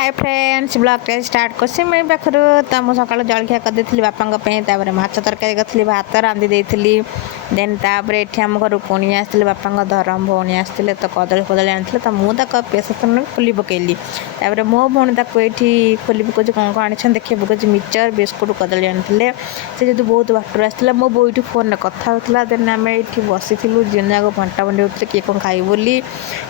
Hi friends blog टे start करसी मैं पाखर तो मुझे सका जलखिया करदे बापा माछ तरकारी करी भात रांधि देती देन तापर ये आम घर पुणी आसते बापा धरम भौणी आसते तो कदली कदली आनी तो मुझे प्रेसर खोली पकईली तापर मो भौणी ये खोली पकाई कौन कौन आनी देखिए पकाई मिक्सचर बिस्कुट कदली आनी से जो बहुत बाटर आसाला मो बो ये फोन कथा होता देन आम ये बसी दिन जाक बंटा बंटी होते किए कौन खाई बोली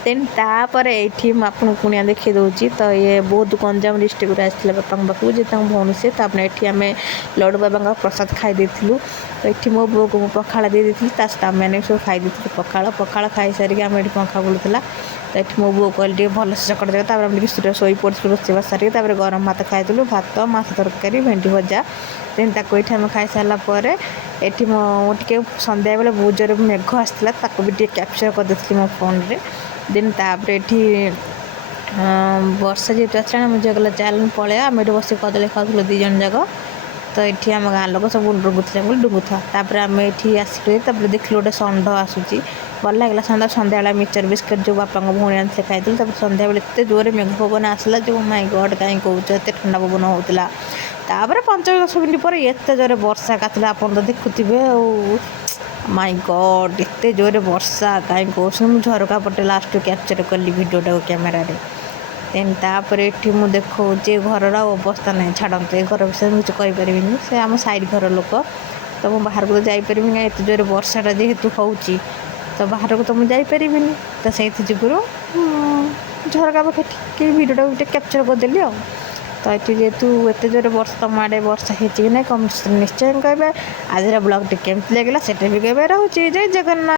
देन तापर ये आपको कुणिया देखी दूसरी तो ये बहुत गंजाम डिस्ट्रिक्ट आसते बापा पाखु जी भौणी से ये आम लड्डू बाबा प्रसाद खाई तो ये मो बो को पखाड़ दे सहित मैंने सब खाई पखाड़ पखाड़ खाई सारिक आम ये पंखा बुलूला तो ये मो बो कहली भलसे चकट देगा शोई पड़ी रोषेई सारिक गरम भात खाई भात माछ तरकारी भेंडी भजा देन ताको ये आम खाई सारापर ये टे सन्ध्या बेले बहुत जोर मेघ आसाला भी कैप्चर करदे मो फोन रे देन तापर ये वर्षा जेहतु आसला मुझे कहला चल पलैया आम ये बस कदली खाऊ दी जन जाक तो ये आम गाँ लोक सब डुंगुला डुंगुथा तापर आम ये आसिक देखिल गोटे षंढ आसूसी भल लगे सन्ध्या मिक्सचर बिस्कुट जो बापा भौणी आनी खाई सन्ध्या बेले एत जोर मेघ पवन आसला जो माई गड कहीं कौच एत ठंडा पवन होता तापर 5-10 मिनट पर एत जोर वर्षा कातला आप देखुवे माई गड एत जोर वर्षा कहीं कौन झरका पटे लास्ट कैप्चर कली भिडियोटा कैमेरा देन तापर ये मुझे देखा घर अवस्था नहीं छाड़ते ये घर विषय मुझे कहीपरि से आम साइड घर लोक तो मुझे बाहर को तो जापरि ना एत जोर वर्षाटा जेहेतु हो तो बाहर को तो मुझे जापरि तो से जुगुर झरका पाखे भिडियोटा गोटे कैप्चर करदेली तो ये जेहेतु एत जोर वर्षा तुम आड़े वर्षा होती ना कम निश्चय कहे आज ब्लॉग टी केमती लगे से भी कहे रहुची जय जगन्नाथ।